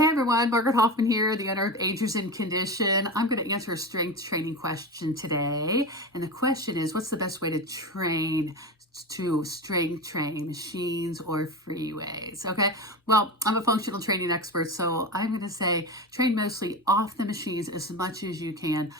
Hey everyone, Margaret Hoffman here, the owner of Agers and Condition. I'm going to answer a strength training question today. And the question is, what's the best way to strength train machines or free weights? Okay, well, I'm a functional training expert, so I'm going to say train mostly off the machines as much as you can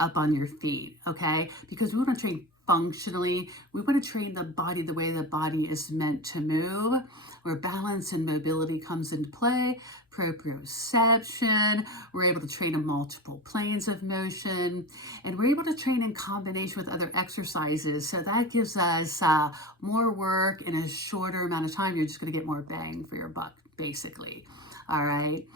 up on your feet, okay? Because we want to train functionally. We want to train the body the way the body is meant to move, where balance and mobility comes into play, proprioception. We're able to train in multiple planes of motion, and we're able to train in combination with other exercises. So that gives us more work in a shorter amount of time. You're just going to get more bang for your buck, basically. All right.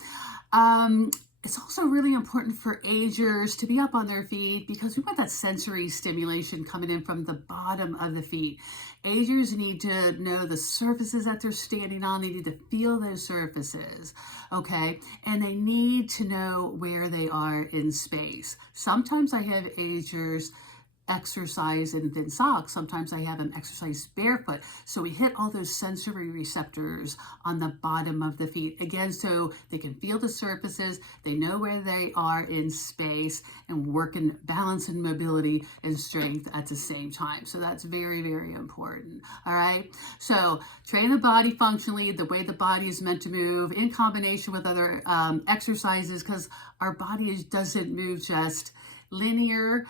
It's also really important for agers to be up on their feet because we want that sensory stimulation coming in from the bottom of the feet. Agers need to know the surfaces that they're standing on. They need to feel those surfaces, okay? And they need to know where they are in space. Sometimes I have agers exercise in thin socks. Sometimes I have them exercise barefoot. So we hit all those sensory receptors on the bottom of the feet. Again, so they can feel the surfaces, they know where they are in space, and work in balance and mobility and strength at the same time. So that's very, very important. All right. So train the body functionally, the way the body is meant to move in combination with other exercises, because our body doesn't move just linear.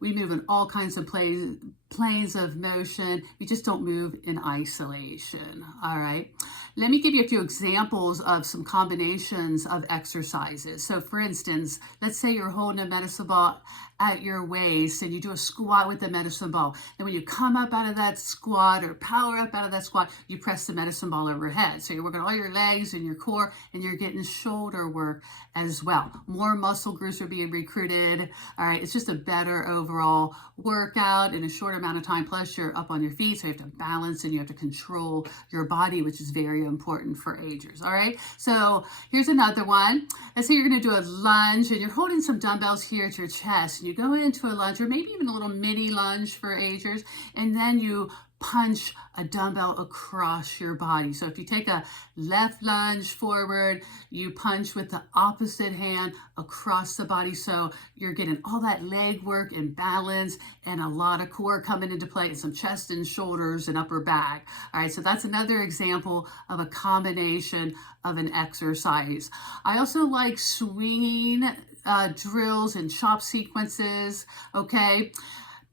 We move in all kinds of planes of motion. We just don't move in isolation. All right. Let me give you a few examples of some combinations of exercises. So for instance, let's say you're holding a medicine ball at your waist and you do a squat with the medicine ball. And when you come up out of that squat or power up out of that squat, you press the medicine ball overhead. So you're working all your legs and your core, and you're getting shoulder work as well. More muscle groups are being recruited. All right. It's just a better overall workout in a short amount of time. Plus you're up on your feet, so you have to balance and you have to control your body, which is very important for agers. All right. So here's another one. Let's say you're going to do a lunge and you're holding some dumbbells here at your chest. You go into a lunge, or maybe even a little mini lunge for agers, and then you punch a dumbbell across your body. So if you take a left lunge forward, you punch with the opposite hand across the body. So you're getting all that leg work and balance and a lot of core coming into play, and some chest and shoulders and upper back. All right, so that's another example of a combination of an exercise. I also like swinging drills and chop sequences, okay?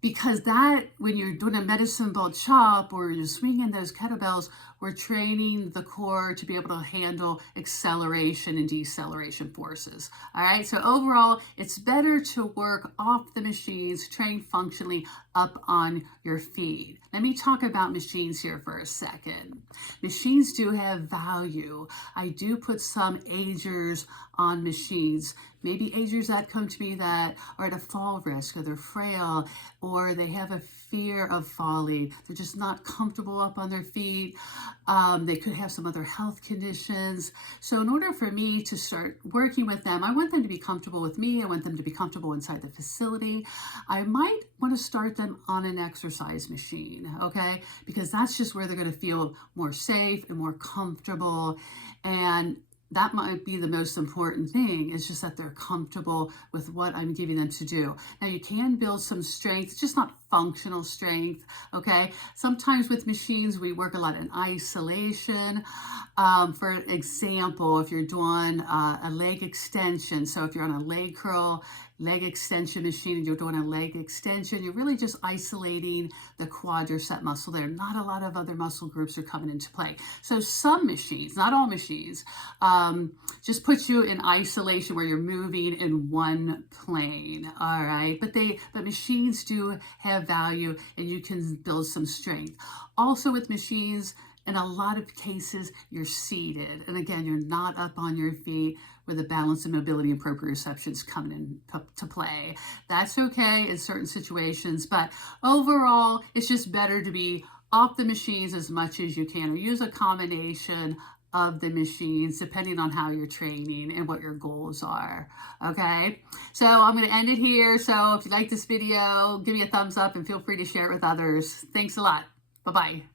Because that, when you're doing a medicine ball chop or you're swinging those kettlebells, we're training the core to be able to handle acceleration and deceleration forces. All right, so overall, it's better to work off the machines, train functionally up on your feet. Let me talk about machines here for a second. Machines do have value. I do put some agers on machines. Maybe agers that come to me that are at a fall risk, or they're frail, or they have a fear of falling. They're just not comfortable up on their feet. They could have some other health conditions. So in order for me to start working with them, I want them to be comfortable with me. I want them to be comfortable inside the facility. I might want to start them on an exercise machine, okay? Because that's just where they're going to feel more safe and more comfortable. And that might be the most important thing, is just that they're comfortable with what I'm giving them to do. Now, you can build some strength, it's just not functional strength, okay? Sometimes with machines, we work a lot in isolation. For example, if you're doing a leg extension, so if you're on a leg curl, leg extension machine, and you're doing a leg extension, you're really just isolating the quadricep muscle there. Not a lot of other muscle groups are coming into play. So some machines, not all machines, just put you in isolation where you're moving in one plane, all right? But machines do have value, and you can build some strength. Also with machines, in a lot of cases, you're seated. And again, you're not up on your feet, where the balance and mobility and proprioception is coming into play. That's okay in certain situations, but overall, it's just better to be off the machines as much as you can, or use a combination of the machines depending on how you're training and what your goals are. Okay, so I'm going to end it here. So if you like this video, give me a thumbs up and feel free to share it with others. Thanks a lot. Bye-bye.